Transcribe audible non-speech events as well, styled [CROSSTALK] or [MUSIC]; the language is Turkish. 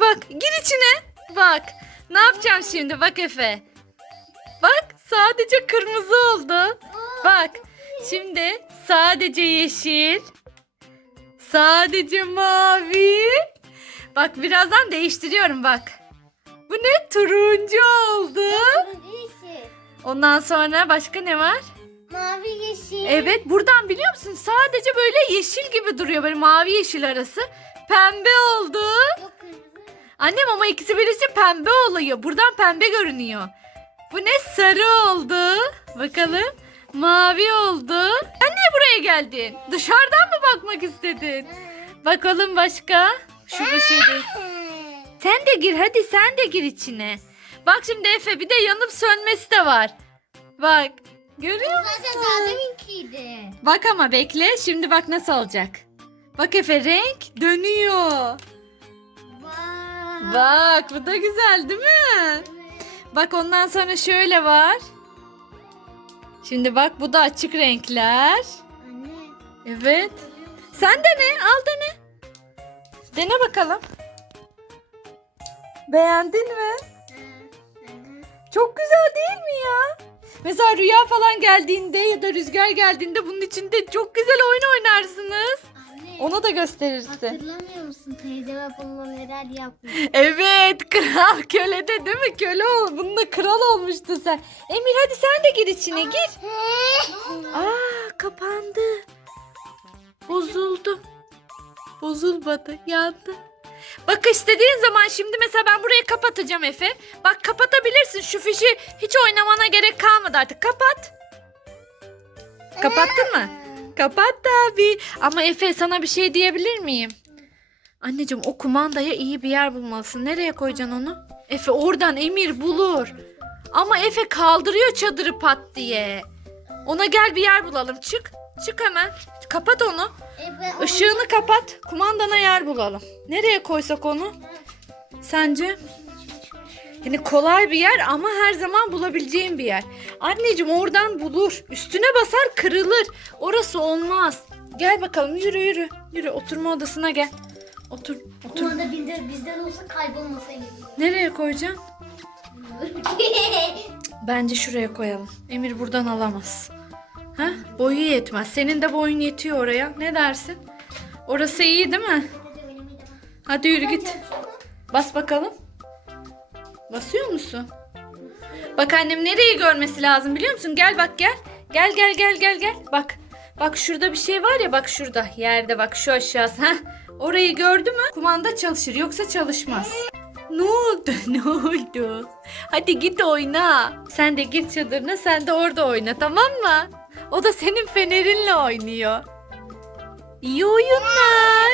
Bak gir içine. Bak. Ne yapacağım şimdi? Bak Efe. Bak sadece kırmızı oldu. Bak. Şimdi sadece yeşil. Sadece mavi. Bak birazdan değiştiriyorum bak. Bu ne? Turuncu oldu. Ondan sonra başka ne var? Mavi yeşil. Evet buradan biliyor musun? Sadece böyle yeşil gibi duruyor. Böyle mavi yeşil arası. Pembe oldu. Yok. Annem ama ikisi birisi pembe oluyor. Buradan pembe görünüyor. Bu ne? Sarı oldu. Bakalım. Mavi oldu. Sen niye buraya geldin? Dışarıdan mı bakmak istedin? Bakalım başka. Şurada şey değil. Sen de gir hadi sen de gir içine. Bak şimdi Efe bir de yanıp sönmesi de var. Bak. Görüyor Zaten musun? daha deminkiydi. Bak ama bekle. Şimdi bak nasıl olacak. Bak Efe renk dönüyor. Bak bu da güzel değil mi? Bak ondan sonra şöyle var. Şimdi bak bu da açık renkler. Anne. Evet. Sen de ne? Al dene. Dene bakalım. Beğendin mi? Çok güzel değil mi ya? Mesela rüya falan geldiğinde ya da rüzgar geldiğinde bunun içinde çok güzel oyun oynarsınız. Onu da gösterirsin. Hatırlamıyor musun teyze ve babama neler yapmış? Evet kral kölede değil mi? Köle ol. Bununla kral olmuştun sen. Emir hadi sen de gir içine gir. Aa kapandı. Bozuldu. Bozulmadı. Yandı. Bak istediğin zaman şimdi mesela ben burayı kapatacağım Efe. Bak kapatabilirsin. Şu fişi hiç oynamana gerek kalmadı artık. Kapat. Kapattın mı? Kapat tabi. Ama Efe sana bir şey diyebilir miyim? Anneciğim o kumandaya iyi bir yer bulmalısın. Nereye koyacaksın onu? Efe oradan Emir bulur. Ama Efe kaldırıyor çadırı pat diye. Ona gel bir yer bulalım. Çık. Çık hemen. Kapat onu. E ben Işığını kapat. Kumandana yer bulalım. Nereye koysak onu? Sence? Yani kolay bir yer ama her zaman bulabileceğim bir yer. Anneciğim oradan bulur. Üstüne basar kırılır. Orası olmaz. Gel bakalım yürü yürü. Yürü oturma odasına gel. Otur otur. Kumanda bizden, bizden olsa kaybolmasaydı. Nereye koyacaksın? [LAUGHS] Bence şuraya koyalım. Emir buradan alamaz. Ha? Boyu yetmez. Senin de boyun yetiyor oraya. Ne dersin? Orası iyi değil mi? Hadi yürü git. Bas bakalım. Basıyor musun? Bak annem nereyi görmesi lazım biliyor musun? Gel bak gel. Gel gel gel gel gel. Bak. Bak şurada bir şey var ya bak şurada. Yerde bak şu aşağısı. Heh. Orayı gördü mü? Kumanda çalışır yoksa çalışmaz. Ne oldu? [LAUGHS] Ne oldu? Hadi git oyna. Sen de git çadırına sen de orada oyna tamam mı? O da senin fenerinle oynuyor. İyi oyunlar.